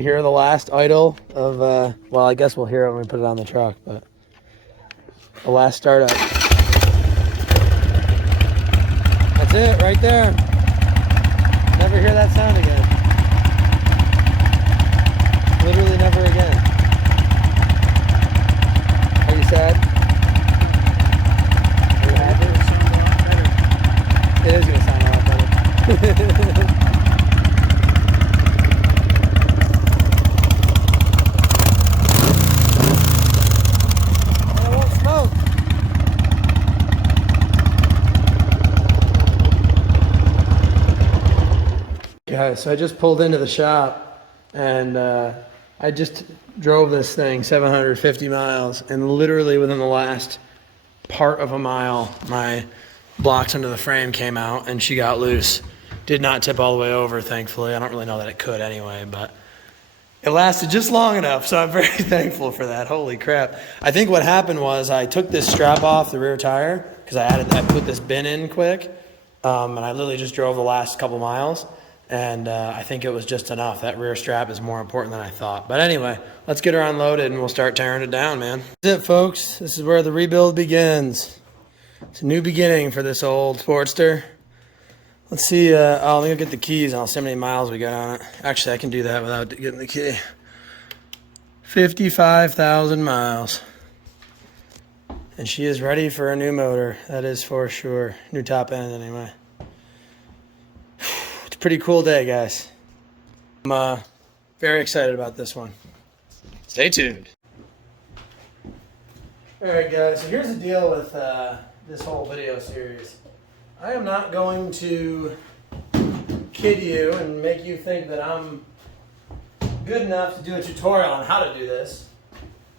Hear the last idle of, well, I guess we'll hear it when we put it on the truck, but the last startup. That's it right there. Never hear that sound again. Literally never again. Are you sad? Are you happy? It is going to sound a lot better. Guys, so I just pulled into the shop and I just drove this thing 750 miles, and literally within the last part of a mile, my blocks under the frame came out and she got loose. Did not tip all the way over, thankfully. I don't really know that it could anyway, but it lasted just long enough, so I'm very thankful for that. Holy crap. I think what happened was I took this strap off the rear tire because I put this bin in quick, and I literally just drove the last couple miles. And I think it was just enough. That rear strap is more important than I thought. But anyway, let's get her unloaded and we'll start tearing it down, man. That's it, folks. This is where the rebuild begins. It's a new beginning for this old Sportster. Let's see. Let me go get the keys and I'll see how many miles we got on it. Actually, I can do that without getting the key. 55,000 miles. And she is ready for a new motor. That is for sure. New top end, anyway. Pretty cool day, guys. I'm very excited about this one. Stay tuned. Alright guys, so here's the deal with this whole video series. I am not going to kid you and make you think that I'm good enough to do a tutorial on how to do this.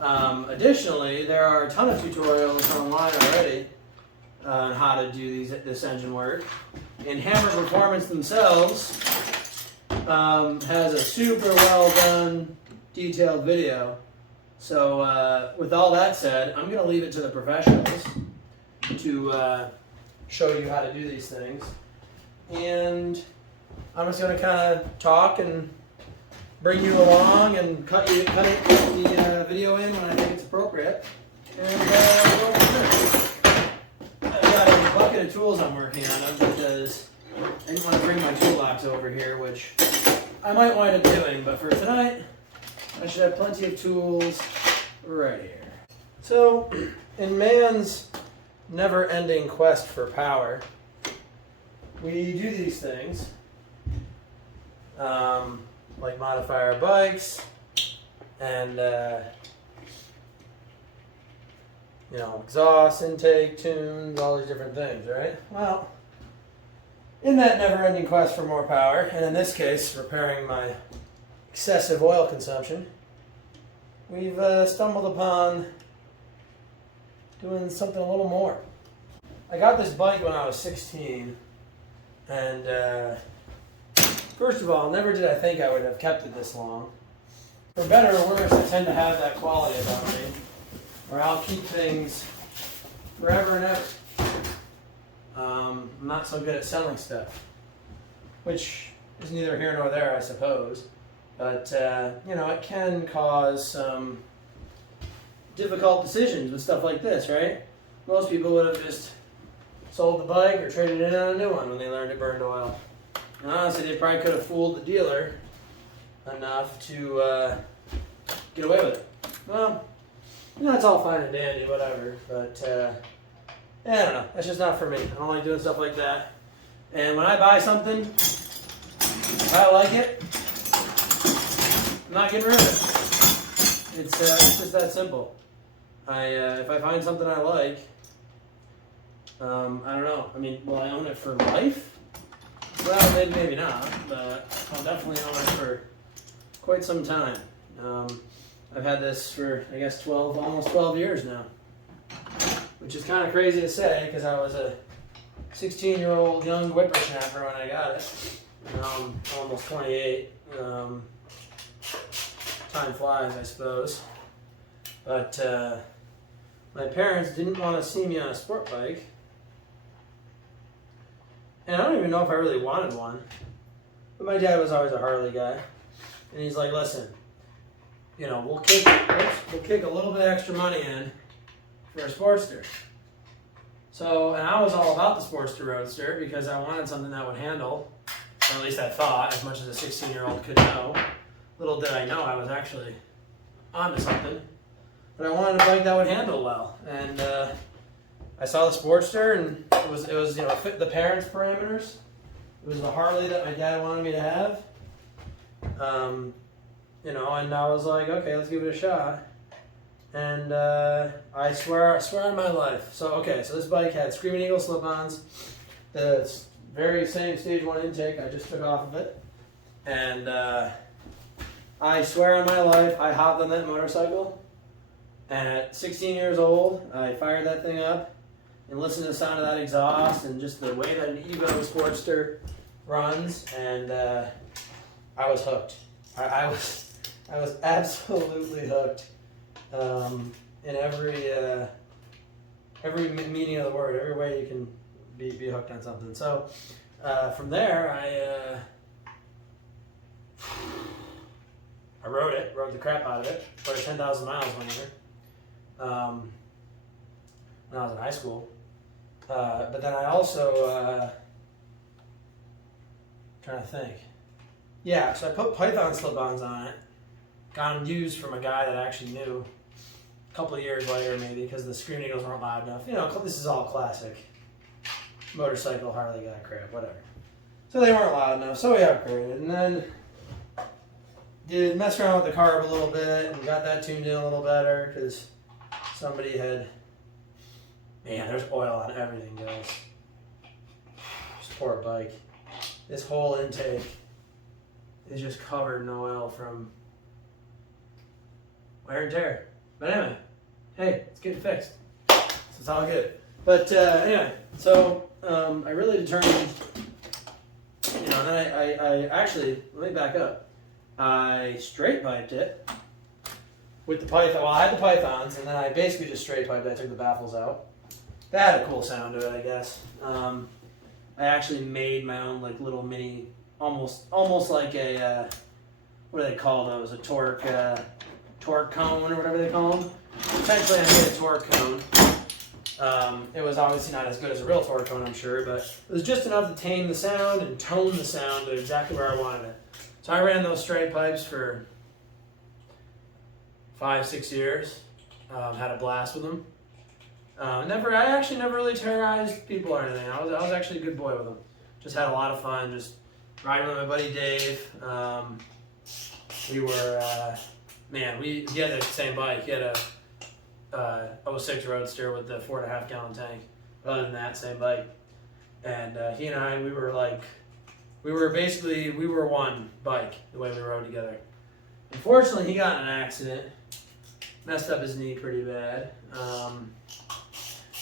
Additionally, there are a ton of tutorials online already on how to do this engine work. And Hammer Performance themselves has a super well done detailed video. So with all that said, I'm going to leave it to the professionals to show you how to do these things. And I'm just going to kind of talk and bring you along and cut the video in when I think it's appropriate. And go from there. I've got a bucket of tools I'm working on because I didn't want to bring my toolbox over here, which I might wind up doing, but for tonight, I should have plenty of tools right here. So, in man's never-ending quest for power, we do these things, like modify our bikes, and exhaust, intake, tunes, all these different things, right? Well, in that never-ending quest for more power, and in this case, repairing my excessive oil consumption, we've stumbled upon doing something a little more. I got this bike when I was 16, and first of all, never did I think I would have kept it this long. For better or worse, I tend to have that quality about me, where I'll keep things forever and ever. I'm not so good at selling stuff, which is neither here nor there, I suppose. But, it can cause some difficult decisions with stuff like this, right? Most people would have just sold the bike or traded it in on a new one when they learned it burned oil. And honestly, they probably could have fooled the dealer enough to get away with it. Well, it's all fine and dandy, whatever, but I don't know. That's just not for me. I don't like doing stuff like that. And when I buy something, if I like it, I'm not getting rid of it. It's just that simple. If I find something I like, I don't know. I mean, will I own it for life? Well, maybe not, but I'll definitely own it for quite some time. I've had this for, I guess, almost 12 years now, which is kind of crazy to say because I was a 16-year-old young whippersnapper when I got it. Now I'm almost 28. Time flies, I suppose. But my parents didn't want to see me on a sport bike. And I don't even know if I really wanted one. But my dad was always a Harley guy. and he's like, listen, you know, we'll kick a little bit extra money in for a Sportster. So, and I was all about the Sportster Roadster because I wanted something that would handle, or at least I thought, as much as a 16-year-old could know. Little did I know I was actually onto something. But I wanted a bike that would handle well. And I saw the Sportster, and it was you know, fit the parents' parameters. It was the Harley that my dad wanted me to have. You know, and I was like, okay, let's give it a shot. And I swear on my life. So this bike had Screaming Eagle slip-ons. The very same stage 1 intake I just took off of it. And I swear on my life, I hopped on that motorcycle. And at 16 years old, I fired that thing up and listened to the sound of that exhaust and just the way that an Evo Sportster runs. And I was hooked. I was absolutely hooked. In every meaning of the word, every way you can be hooked on something. So from there, I rode the crap out of it, rode 10,000 miles one year when I was in high school. But then I also trying to think. Yeah, so I put Python slip-ons on it. Got them used from a guy that I actually knew. A couple of years later, maybe, because the Screaming Eagles weren't loud enough. You know, this is all classic motorcycle Harley guy crap, whatever. So they weren't loud enough, so we upgraded. And then did mess around with the carb a little bit and got that tuned in a little better because somebody had, man, there's oil on everything, guys. This poor bike. This whole intake is just covered in oil from wear and tear. But anyway, hey, it's getting fixed. So it's all good. But anyway, so I really determined, you know, and then I actually, let me back up. I straight piped it with the Python. Well, I had the Pythons, and then I basically just straight piped it. I took the baffles out. That had a cool sound to it, I guess. I actually made my own like little mini, almost like a, what do they call those? A torque cone or whatever they call them. Essentially, I made a torque cone. It was obviously not as good as a real torque cone, I'm sure, but it was just enough to tame the sound and tone the sound to exactly where I wanted it. So I ran those straight pipes for 5-6 years. Had a blast with them. I actually never really terrorized people or anything. I was actually a good boy with them. Just had a lot of fun. Just riding with my buddy Dave. We were, he had the same bike. He had a 06 Roadster with the 4.5 gallon tank. But other than that, same bike. And he and I, we were one bike the way we rode together. Unfortunately, he got in an accident. Messed up his knee pretty bad.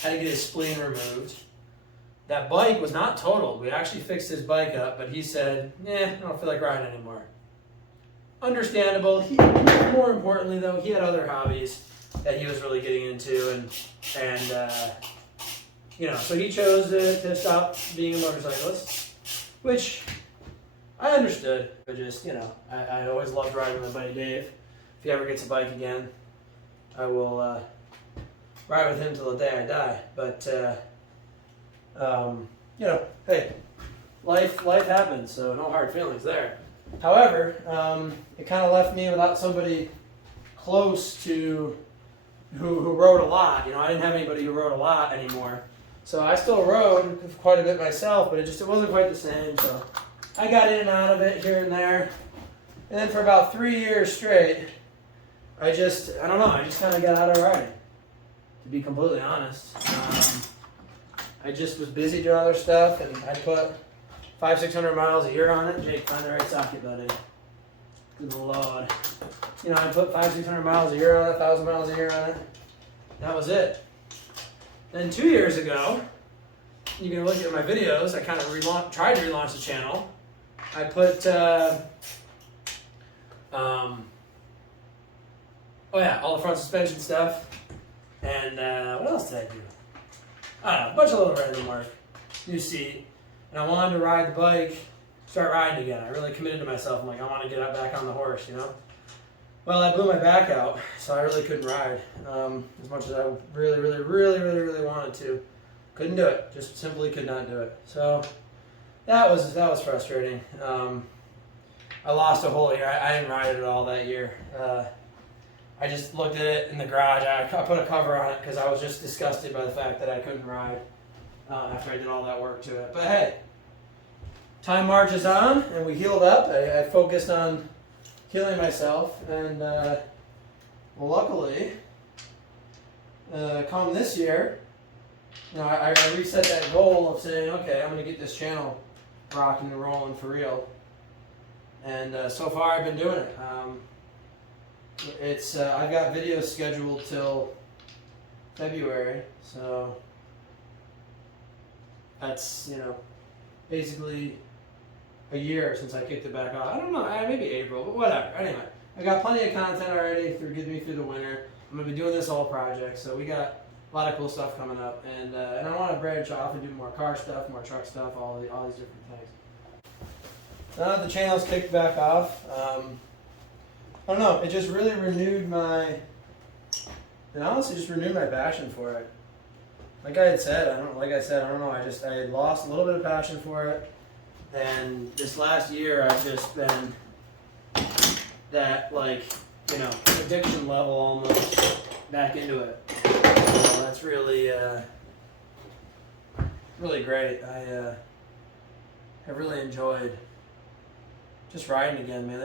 Had to get his spleen removed. That bike was not totaled. We actually fixed his bike up, but he said, I don't feel like riding anymore. Understandable. More importantly, though, he had other hobbies that he was really getting into, and so he chose to stop being a motorcyclist, which I understood. But just, I always loved riding with my buddy Dave. If he ever gets a bike again, I will ride with him till the day I die. But hey, life happens, so no hard feelings there. However, it kind of left me without somebody close to who rode a lot. I didn't have anybody who rode a lot anymore. So I still rode quite a bit myself, but it wasn't quite the same. So I got in and out of it here and there. And then for about 3 years straight, I just kind of got out of riding, to be completely honest. I just was busy doing other stuff, and I put 500-600 miles a year on it. Jake, find the right socket, buddy. Good Lord. I put 500-600 miles a year on it, 1,000 miles a year on it. That was it. Then 2 years ago, you can look at my videos, I kind of tried to relaunch the channel. I put, all the front suspension stuff. And what else did I do? I don't know, a bunch of little random work. New seat. And I wanted to ride the bike start riding again. I really committed to myself. I'm like, I want to get back on the horse, you know? Well, I blew my back out, so I really couldn't ride as much as I really wanted to. Couldn't do it. Just simply could not do it. So that was frustrating. I lost a whole year. I didn't ride it at all that year. I just looked at it in the garage. I put a cover on it because I was just disgusted by the fact that I couldn't ride after I did all that work to it. But hey, time marches on, and we healed up. I focused on healing myself, and well, luckily, come this year, you know, I reset that goal of saying, okay, I'm going to get this channel rocking and rolling for real. And so far, I've been doing it. I've got videos scheduled till February, so that's, you know, basically a year since I kicked it back off. I don't know, maybe April, but whatever. Anyway, I got plenty of content already to get me through the winter. I'm gonna be doing this whole project, so we got a lot of cool stuff coming up, and I want to branch off and do more car stuff, more truck stuff, all these different things. Now that the channel's kicked back off, I don't know. It just really renewed my passion for it. Like I said, I don't know. I had lost a little bit of passion for it, and this last year I've just been that, like, you know, addiction level almost back into it. So that's really really great. I have really enjoyed just riding again, man.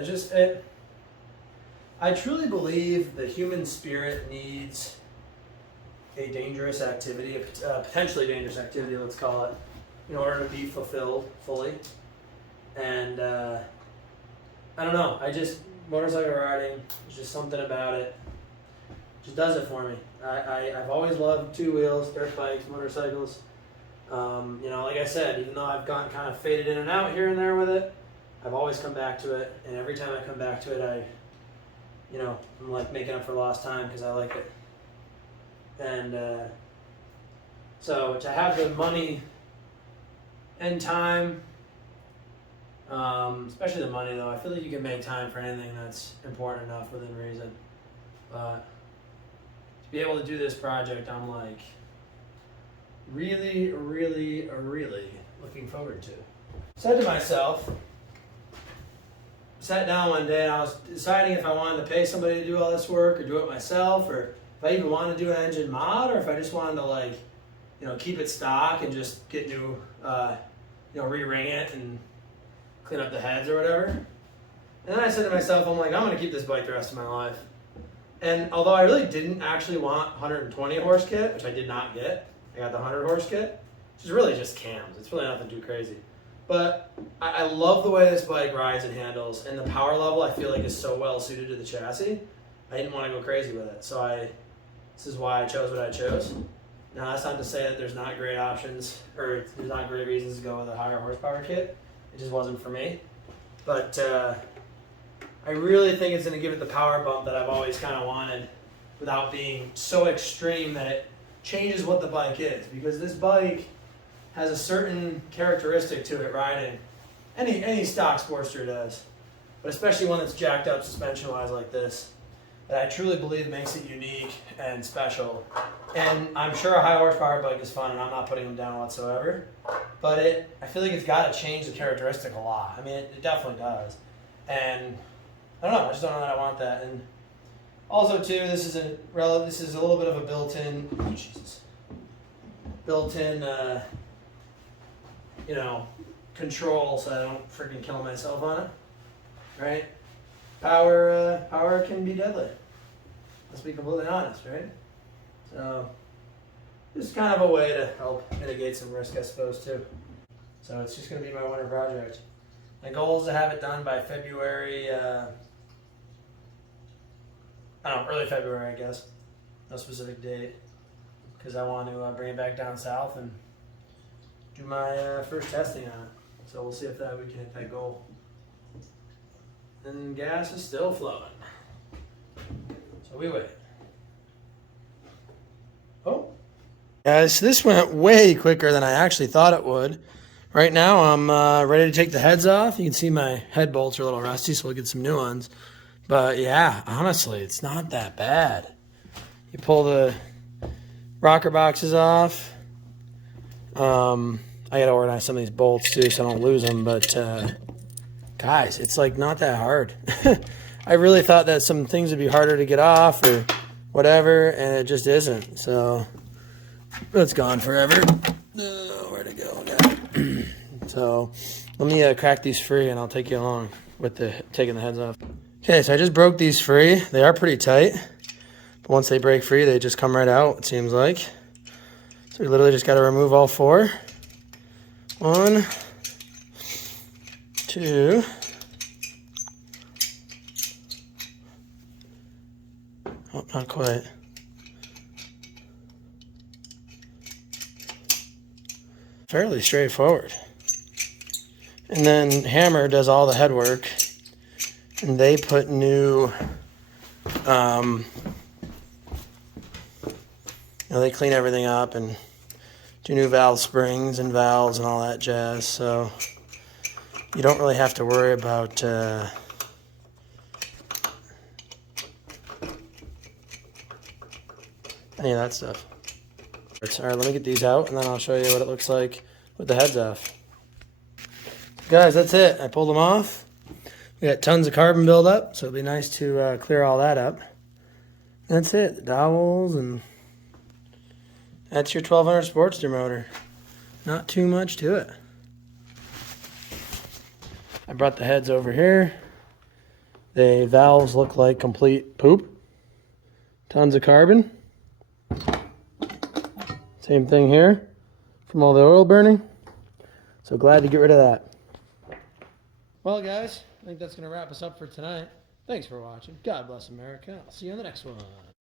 I truly believe the human spirit needs a dangerous activity, a potentially dangerous activity, let's call it, in order to be fulfilled fully. And I don't know, motorcycle riding, there's just something about it. Just does it for me. I've always loved two wheels, dirt bikes, motorcycles. You know, like I said, even though I've gotten kind of faded in and out here and there with it, I've always come back to it, and every time I come back to it, I'm like making up for lost time because I like it. And so to have the money and time, especially the money though, I feel like you can make time for anything that's important enough within reason. But to be able to do this project, I'm like really looking forward to. Said to myself, sat down one day and I was deciding if I wanted to pay somebody to do all this work or do it myself, or if I even wanted to do an engine mod, or if I just wanted to, like, you know, keep it stock and just get new, re-ring it and clean up the heads or whatever. And then I said to myself, I'm like, I'm going to keep this bike the rest of my life. And although I really didn't actually want 120 horse kit, which I did not get, I got the 100 horse kit, which is really just cams. It's really nothing too crazy. But I love the way this bike rides and handles, and the power level I feel like is so well suited to the chassis. I didn't want to go crazy with it, so this is why I chose what I chose. Now that's not to say that there's not great options, or there's not great reasons to go with a higher horsepower kit. It just wasn't for me. But I really think it's going to give it the power bump that I've always kind of wanted, without being so extreme that it changes what the bike is. Because this bike has a certain characteristic to it riding. Any stock Sportster does, but especially one that's jacked up suspension-wise like this, that I truly believe makes it unique and special. And I'm sure a high horsepower bike is fun, and I'm not putting them down whatsoever, but I feel like it's got to change the characteristic a lot. I mean, it definitely does. And I don't know, I just don't know that I want that. And also too, this is a little bit of a built-in, control, so I don't freaking kill myself on it, right? Power can be deadly. Let's be completely honest, right? So this is kind of a way to help mitigate some risk, I suppose, too. So it's just going to be my winter project. My goal is to have it done by February, early February, I guess. No specific date, because I want to bring it back down south and do my first testing on it. So we'll see if we can hit that goal. And gas is still flowing. So we wait. Oh. Guys, this went way quicker than I actually thought it would. Right now, I'm ready to take the heads off. You can see my head bolts are a little rusty, so we'll get some new ones. But yeah, honestly, it's not that bad. You pull the rocker boxes off. I gotta organize some of these bolts too, so I don't lose them. But guys, it's like not that hard. I really thought that some things would be harder to get off or whatever, and it just isn't. So it's gone forever. Where'd it go? So let me crack these free and I'll take you along with taking the heads off. Okay, so I just broke these free. They are pretty tight, but once they break free, they just come right out, it seems like. So we literally just got to remove all four. 1, 2, oh, not quite. Fairly straightforward. And then Hammer does all the head work, and they put new, they clean everything up and do new valve springs and valves and all that jazz. So you don't really have to worry about any of that stuff. All right, let me get these out, and then I'll show you what it looks like with the heads off. Guys, that's it. I pulled them off. We got tons of carbon buildup, so it'll be nice to clear all that up. That's it. The dowels, and that's your 1200 Sportster motor. Not too much to it. I brought the heads over here. The valves look like complete poop. Tons of carbon. Same thing here from all the oil burning. So glad to get rid of that. Well, guys, I think that's going to wrap us up for tonight. Thanks for watching. God bless America. I'll see you on the next one.